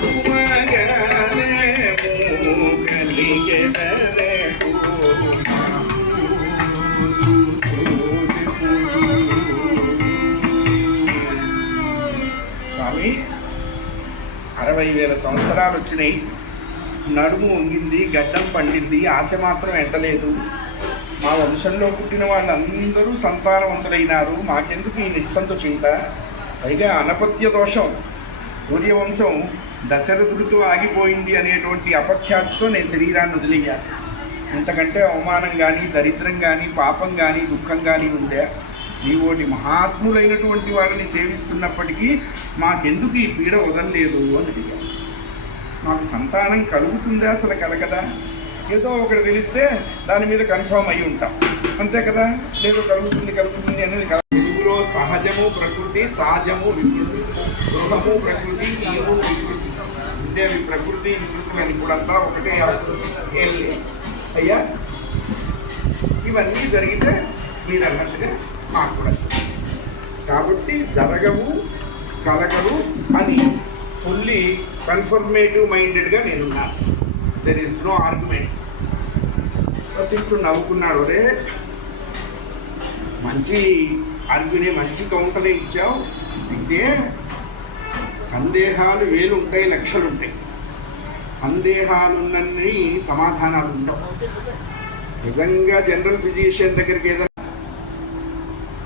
స్వామి అరవై వేల సంవత్సరాలు వచ్చినాయి. నడుము వంగింది గడ్డం పండింది ఆశ మాత్రం ఎండలేదు. మా వంశంలో పుట్టిన వాళ్ళందరూ సంతానవంతులైనారు. మాకెందుకు ఈ నిస్సంతు చింత? పైగా అనపత్య దోషం. సూర్యవంశం దశరథుడితో ఆగిపోయింది అనేటువంటి అపఖ్యాతితో నేను శరీరాన్ని వదిలేయాలి ఇంతకంటే అవమానం కానీ దరిద్రం కానీ పాపం కానీ దుఃఖం కానీ ఉందా? నీవోటి మహాత్ములైనటువంటి వారిని సేవిస్తున్నప్పటికీ మాకెందుకు ఈ పీడ వదలలేదు అని అడిగాను మాకు సంతానం కలుగుతుందా అసలు కలగదా? ఏదో ఒకటి తెలిస్తే దాని మీద కన్ఫర్మ్ అయి ఉంటాం. అంతే కదా? లేదో కలుగుతుంది కలుగుతుంది అనేది కదా. తెలుగులో సహజము ప్రకృతి సహజము వికృతి గృహము ప్రకృతి జీవు వికృతి. అంటే అవి ప్రకృతి విద్యుత్ అని అంతా ఒకటే ఏం లేదు. అయ్యా ఇవన్నీ జరిగితే మీరు అన్నట్టుగా మాకు కూడా కాబట్టి జరగవు కలగవు అని ఫుల్లీ కన్ఫర్మేటివ్ మైండెడ్గా నేనున్నాను. There is no arguments first నవ్వుకున్నాడు రే మంచి ఆర్గ్యునే మంచి కౌంటరే ఇచ్చావు. అయితే సందేహాలు వేలు ఉంటాయి లక్షలు ఉంటాయి సందేహాలున్నన్ని సమాధానాలు ఉండవు నిజంగా జనరల్ ఫిజిషియన్ దగ్గరికి ఏదైనా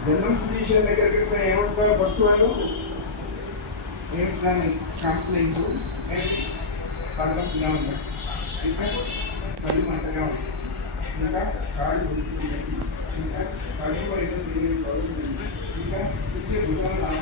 జనరల్ ఫిజిషియన్ దగ్గరికి వెళ్తే ఏమంటారు ఫస్ట్ వాళ్ళు? ఏంటి దాన్ని కాన్సలింగ్ ఇంకా పది మంటగా ఉంది ఇంకా కాళ్ళు ఇంకా కడుపు ఇంకా ఇచ్చే భుజాలు